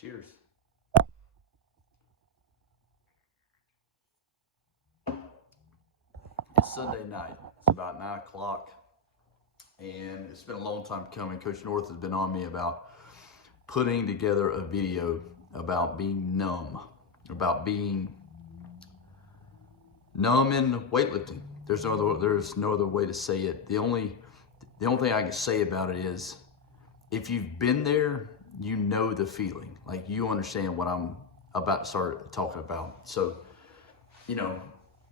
Cheers. It's Sunday night. It's about 9 o'clock. And it's been a long time coming. Coach North has been on me about putting together a video about being numb, about being numb in weightlifting. There's no other way to say it. The only thing I can say about it is, if you've been there, you know the feeling. Like, you understand what I'm about to start talking about. So,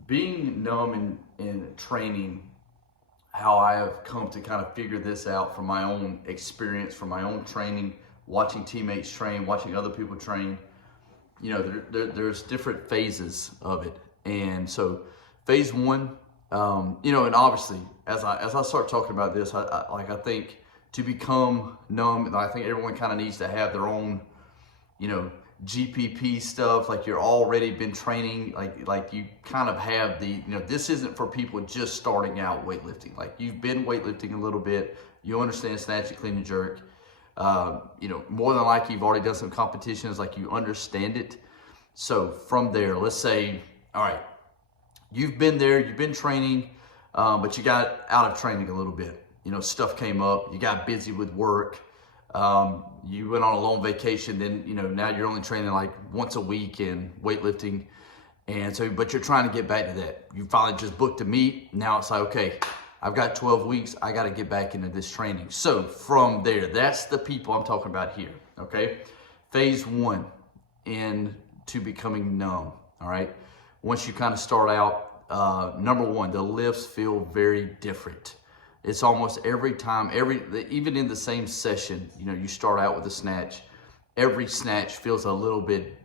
being numb in training, how I have come to kind of figure this out from my own experience, from my own training, watching teammates train, watching other people train. There's different phases of it. And so phase one, and obviously as I start talking about this, I think to become numb, I think everyone kind of needs to have their own, GPP stuff. Like, you're already been training, like you kind of have the, this isn't for people just starting out weightlifting. Like, you've been weightlifting a little bit, you understand snatch and clean and jerk. More than likely you've already done some competitions, like you understand it. So from there, let's say, all right, you've been there, you've been training, but you got out of training a little bit. Stuff came up, you got busy with work, you went on a long vacation, then, now you're only training like once a week in weightlifting. And so, but you're trying to get back to that. You finally just booked a meet. Now it's like, okay, I've got 12 weeks. I got to get back into this training. So from there, that's the people I'm talking about here. Okay. Phase one into becoming numb. All right. Once you kind of start out, number one, the lifts feel very different. It's almost every time, even in the same session, you start out with a snatch. Every snatch feels a little bit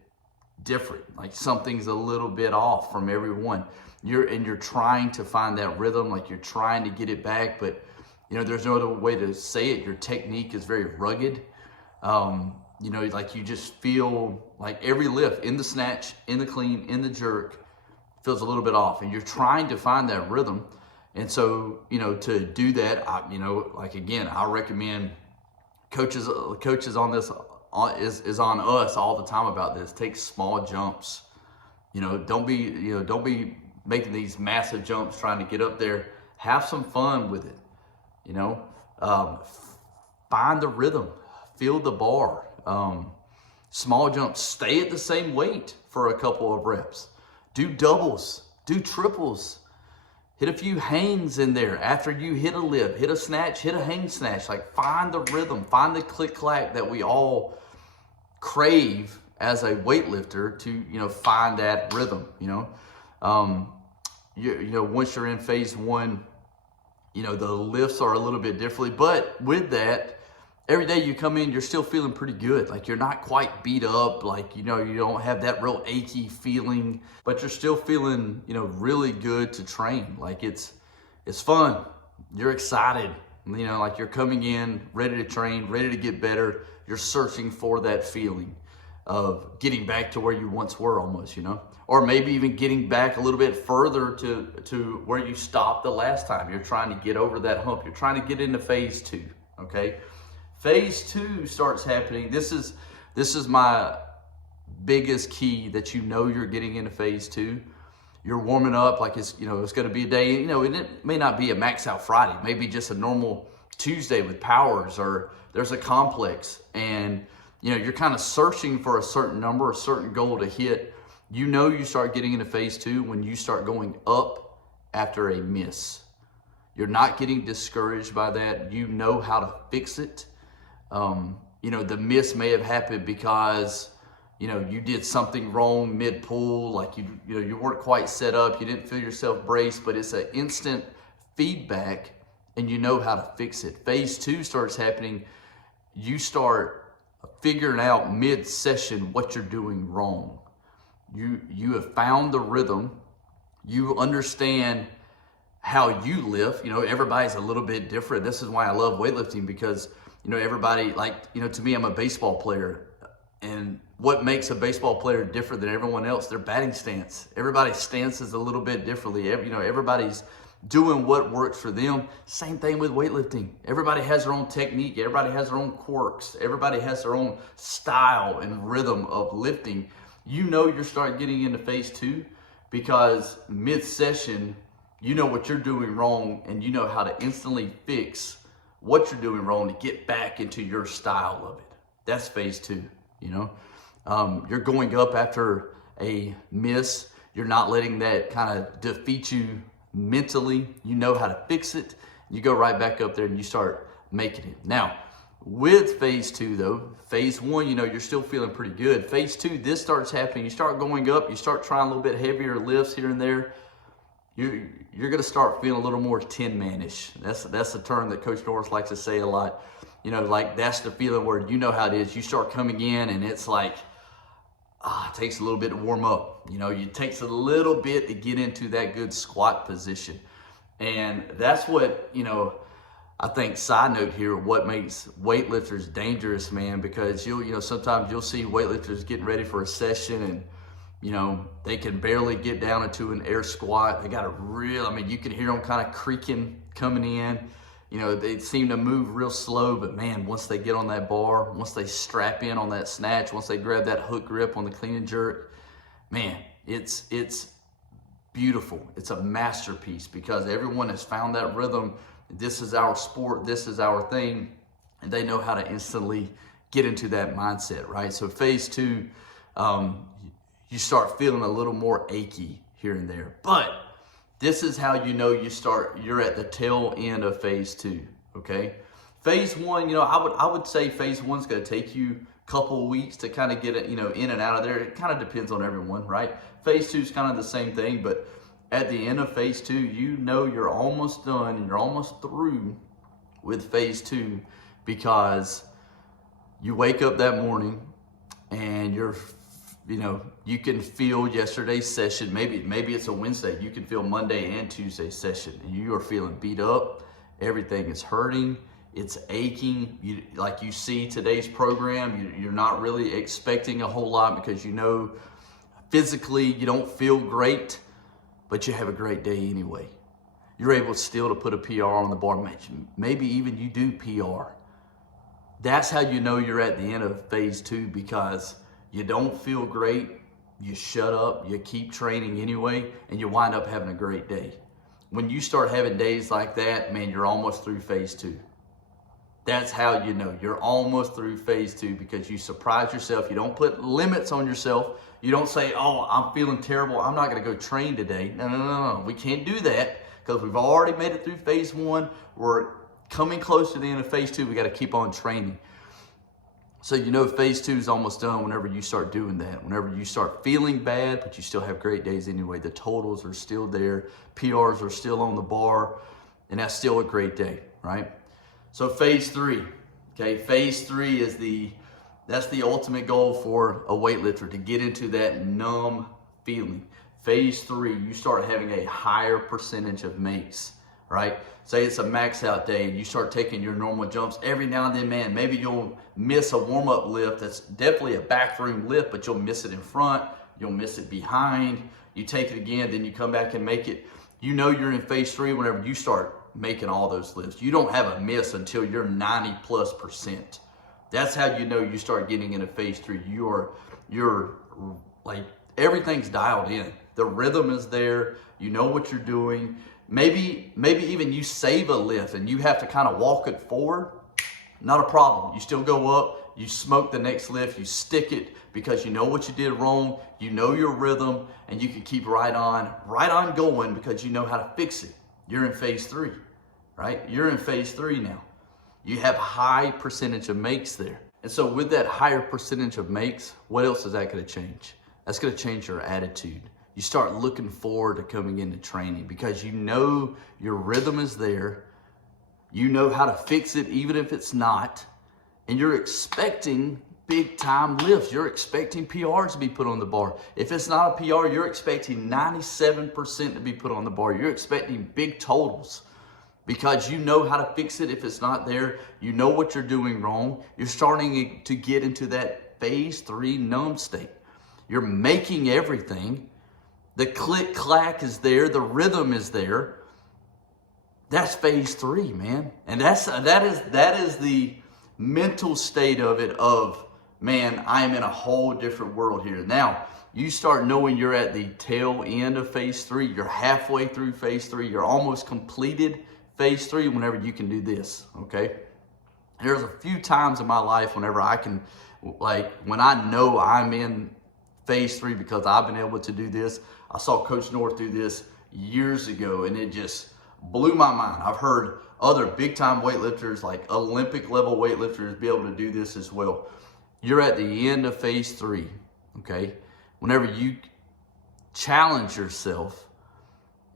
different. Like, something's a little bit off from every one. You're trying to find that rhythm, like you're trying to get it back, but there's no other way to say it. Your technique is very rugged. Like, you just feel like every lift in the snatch, in the clean, in the jerk feels a little bit off, and you're trying to find that rhythm. And so, to do that, I recommend coaches on this is on us all the time about this. Take small jumps. Don't be making these massive jumps trying to get up there. Have some fun with it. Find the rhythm, feel the bar. Small jumps, stay at the same weight for a couple of reps. Do doubles, do triples. Hit a few hangs in there after you hit a lift, hit a snatch, hit a hang snatch. Like, find the rhythm, find the click clack that we all crave as a weightlifter to, find that rhythm, once you're in phase one, the lifts are a little bit differently, but with that, every day you come in, you're still feeling pretty good. Like, you're not quite beat up. Like, you don't have that real achy feeling, but you're still feeling, really good to train. Like, it's fun. You're excited. Like, you're coming in ready to train, ready to get better. You're searching for that feeling of getting back to where you once were almost, or maybe even getting back a little bit further to where you stopped the last time. You're trying to get over that hump. You're trying to get into phase two. Okay. Phase two starts happening. This is my biggest key, that you're getting into phase two. You're warming up like it's going to be a day, and it may not be a max out Friday, maybe just a normal Tuesday with powers, or there's a complex, and you're kind of searching for a certain number, a certain goal to hit. You start getting into phase two when you start going up after a miss. You're not getting discouraged by that. You know how to fix it. The miss may have happened because, you did something wrong mid-pull, like you weren't quite set up, you didn't feel yourself braced, but it's an instant feedback and you know how to fix it. Phase two starts happening. You start figuring out mid-session what you're doing wrong. You have found the rhythm. You understand how you lift. Everybody's a little bit different. This is why I love weightlifting, because everybody, to me, I'm a baseball player, and what makes a baseball player different than everyone else? Their batting stance. Everybody's stance is a little bit differently. Everybody's doing what works for them. Same thing with weightlifting. Everybody has their own technique. Everybody has their own quirks. Everybody has their own style and rhythm of lifting. You know you're starting getting into phase 2 because mid-session, you know what you're doing wrong and you know how to instantly fix what you're doing wrong to get back into your style of it. That's phase 2, you know. You're going up after a miss. You're not letting that kind of defeat you mentally. You know how to fix it. You go right back up there and you start making it. Now, with phase 2 though, phase 1, you know, you're still feeling pretty good. Phase 2, this starts happening. You start going up, you start trying a little bit heavier lifts here and there. You're going to start feeling a little more 10-man-ish. That's the term that Coach North likes to say a lot. You know, like that's the feeling where you know how it is. You start coming in and it's like, it takes a little bit to warm up. You know, it takes a little bit to get into that good squat position. And that's what, you know, I think, side note here, what makes weightlifters dangerous, man, because you know, sometimes you'll see weightlifters getting ready for a session and, you know, they can barely get down into an air squat. They got a real, I mean, you can hear them kind of creaking coming in. You know, they seem to move real slow, but man, once they get on that bar, once they strap in on that snatch, once they grab that hook grip on the clean and jerk, man, it's beautiful. It's a masterpiece because everyone has found that rhythm. This is our sport. This is our thing. And they know how to instantly get into that mindset, right? So phase 2, you start feeling a little more achy here and there. But this is how you know you're at the tail end of phase 2, okay? Phase 1, you know, I would say phase 1's gonna take you a couple of weeks to kind of get it, you know, in and out of there. It kind of depends on everyone, right? Phase 2 is kind of the same thing, but at the end of phase 2, you know you're almost done and you're almost through with phase 2 because you wake up that morning and you're, you know, you can feel yesterday's session. Maybe it's a Wednesday. You can feel Monday and Tuesday's session and you are feeling beat up. Everything is hurting. It's aching. Like you see today's program, you're not really expecting a whole lot because you know physically you don't feel great, but you have a great day anyway. You're able still to put a PR on the bar. Maybe even you do PR. That's how you know you're at the end of phase 2 because you don't feel great, you shut up, you keep training anyway, and you wind up having a great day. When you start having days like that, man, you're almost through phase 2. That's how you know you're almost through phase 2 because you surprise yourself. You don't put limits on yourself. You don't say, oh, I'm feeling terrible, I'm not gonna go train today. No. We can't do that because we've already made it through phase 1. We're coming close to the end of phase 2. We gotta keep on training. So you know phase 2 is almost done whenever you start doing that. Whenever you start feeling bad, but you still have great days anyway. The totals are still there. PRs are still on the bar, and that's still a great day, right? So phase 3, okay? Phase 3 is that's the ultimate goal for a weightlifter, to get into that numb feeling. Phase 3, you start having a higher percentage of makes, right? Say it's a max out day and you start taking your normal jumps. Every now and then, man, maybe you'll miss a warm-up lift that's definitely a backroom lift, but you'll miss it in front, you'll miss it behind. You take it again, then you come back and make it. You know you're in phase 3 whenever you start making all those lifts. You don't have a miss until you're 90+%. That's how you know you start getting into phase 3. You're like, everything's dialed in. The rhythm is there. You know what you're doing. Maybe even you save a lift and you have to kind of walk it forward. Not a problem. You still go up, you smoke the next lift, you stick it because you know what you did wrong, you know your rhythm, and you can keep right on going because you know how to fix it. You're in phase 3, right? You're in phase 3 now. You have high percentage of makes there. And so with that higher percentage of makes, what else is that going to change? That's going to change your attitude. You start looking forward to coming into training because you know your rhythm is there. You know how to fix it even if it's not. And you're expecting big time lifts. You're expecting PRs to be put on the bar. If it's not a PR, you're expecting 97% to be put on the bar. You're expecting big totals because you know how to fix it if it's not there. You know what you're doing wrong. You're starting to get into that phase 3 numb state. You're making everything. The click clack is there. The rhythm is there. That's phase 3, man. And that is the mental state of it of, man, I am in a whole different world here. Now, you start knowing you're at the tail end of phase 3. You're halfway through phase 3. You're almost completed phase 3 whenever you can do this, okay? There's a few times in my life whenever I can, like, when I know I'm in phase 3 because I've been able to do this. I saw Coach North do this years ago, and it just blew my mind. I've heard other big-time weightlifters, like Olympic-level weightlifters, be able to do this as well. You're at the end of phase 3, okay? Whenever you challenge yourself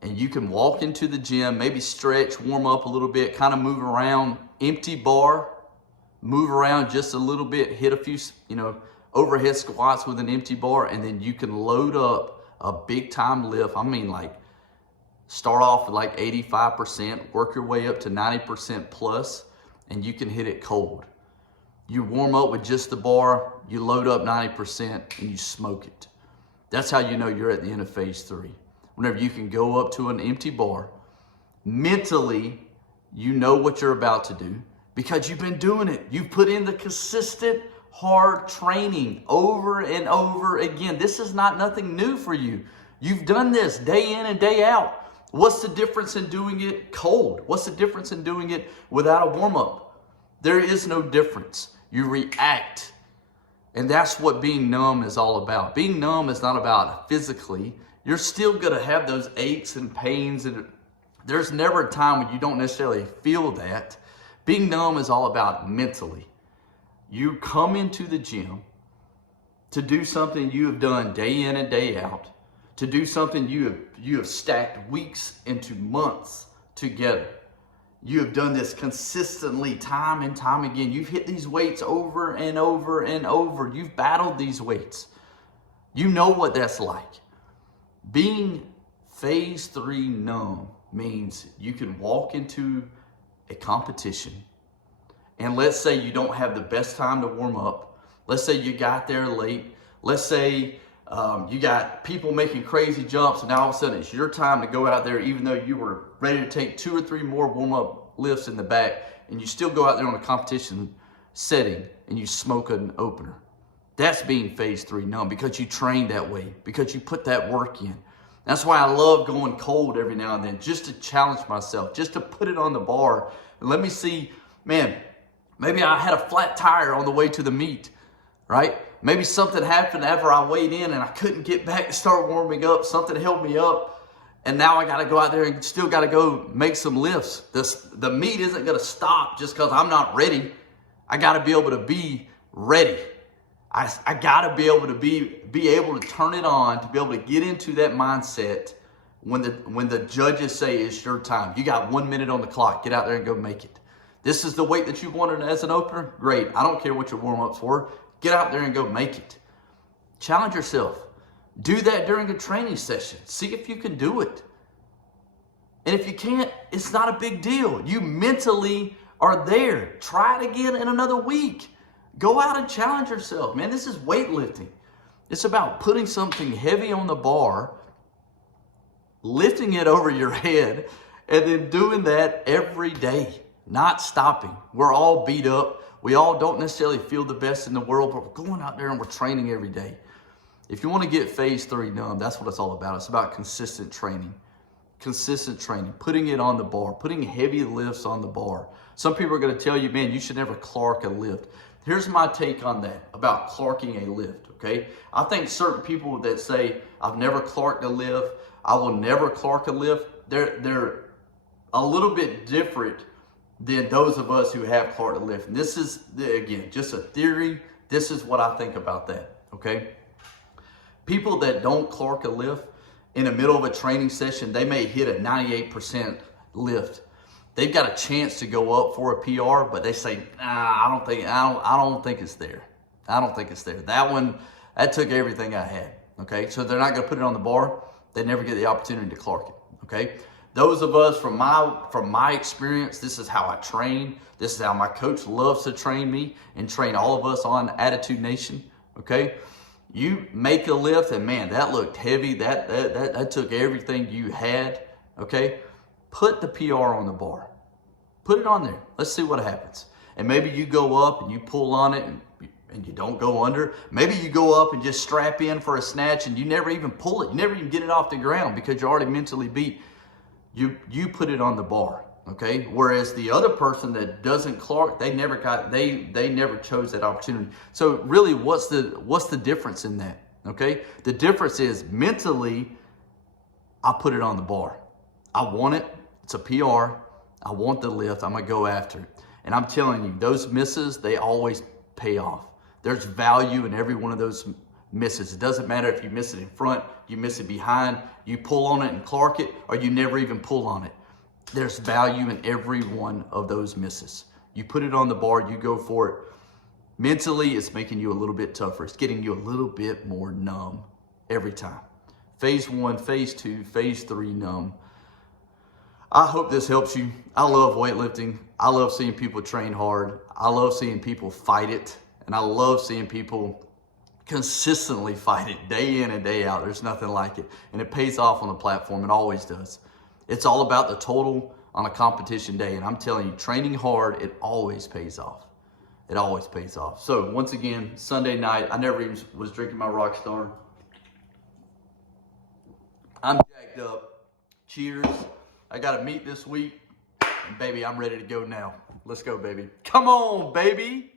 and you can walk into the gym, maybe stretch, warm up a little bit, kind of move around, empty bar, move around just a little bit, hit a few, overhead squats with an empty bar, and then you can load up a big time lift. I mean, like, start off with like 85%, work your way up to 90% plus, and you can hit it cold. You warm up with just the bar, you load up 90%, and you smoke it. That's how you know you're at the end of phase 3. Whenever you can go up to an empty bar, mentally, you know what you're about to do because you've been doing it. You've put in the consistent, hard training over and over again. This is not nothing new for you. You've done this day in and day out. What's the difference in doing it cold? What's the difference in doing it without a warm-up? There is no difference. You react. And that's what being numb is all about. Being numb is not about physically. You're still going to have those aches and pains, and there's never a time when you don't necessarily feel that. Being numb is all about mentally. You come into the gym to do something you have done day in and day out, to do something you have stacked weeks into months together. You have done this consistently time and time again. You've hit these weights over and over and over. You've battled these weights. You know what that's like. Being phase 3 numb means you can walk into a competition, and let's say you don't have the best time to warm up. Let's say you got there late. Let's say you got people making crazy jumps, and now all of a sudden it's your time to go out there, even though you were ready to take 2 or 3 more warm-up lifts in the back, and you still go out there on a competition setting and you smoke an opener. That's being phase 3 numb because you trained that way, because you put that work in. That's why I love going cold every now and then, just to challenge myself, just to put it on the bar. And let me see, man, maybe I had a flat tire on the way to the meet, right? Maybe something happened after I weighed in and I couldn't get back to start warming up. Something held me up, and now I got to go out there and still got to go make some lifts. The meet isn't going to stop just because I'm not ready. I got to be able to be ready. I got to be able to be able to turn it on, to be able to get into that mindset when the judges say it's your time. You got 1 minute on the clock. Get out there and go make it. This is the weight that you wanted as an opener? Great. I don't care what your warm-up's for. Get out there and go make it. Challenge yourself. Do that during a training session. See if you can do it. And if you can't, it's not a big deal. You mentally are there. Try it again in another week. Go out and challenge yourself, man. This is weightlifting. It's about putting something heavy on the bar, lifting it over your head, and then doing that every day, not stopping. We're all beat up. We all don't necessarily feel the best in the world, but we're going out there and we're training every day. If you want to get phase 3 numb, that's what it's all about. It's about consistent training. Consistent training, putting it on the bar, putting heavy lifts on the bar. Some people are going to tell you, man, you should never Clark a lift. Here's my take on that, about Clarking a lift, okay? I think certain people that say, I've never Clarked a lift, I will never Clark a lift, they're a little bit different than those of us who have Clarked a lift. And this is, again, just a theory. This is what I think about that, okay? People that don't Clark a lift, in the middle of a training session, they may hit a 98% lift. They've got a chance to go up for a PR, but they say, nah, I don't think it's there. I don't think it's there. That one, that took everything I had. Okay, so they're not going to put it on the bar. They never get the opportunity to Clark it. Okay, those of us from my experience, this is how I train. This is how my coach loves to train me and train all of us on Attitude Nation. Okay, you make a lift and man, that looked heavy. That took everything you had. Okay. put the PR on the bar. Put it on there. Let's see what happens. And maybe you go up and you pull on it and you don't go under. Maybe you go up and just strap in for a snatch and you never even pull it. You never even get it off the ground because you're already mentally beat. You put it on the bar, okay? Whereas the other person that doesn't Clark, they never chose that opportunity. So really, what's the difference in that, okay? The difference is mentally, I put it on the bar. I want it. It's a PR. I want the lift. I'm going to go after it. And I'm telling you, those misses, they always pay off. There's value in every one of those misses. It doesn't matter if you miss it in front, you miss it behind, you pull on it and Clark it, or you never even pull on it. There's value in every one of those misses. You put it on the bar, you go for it. Mentally, it's making you a little bit tougher. It's getting you a little bit more numb every time. Phase 1, phase 2, phase 3 numb. I hope this helps you. I love weightlifting. I love seeing people train hard. I love seeing people fight it. And I love seeing people consistently fight it day in and day out. There's nothing like it. And it pays off on the platform. It always does. It's all about the total on a competition day. And I'm telling you, training hard, it always pays off. It always pays off. So once again, Sunday night, I never even was drinking my Rockstar. I'm jacked up. Cheers. I got a meet this week. And baby, I'm ready to go now. Let's go, baby. Come on, baby.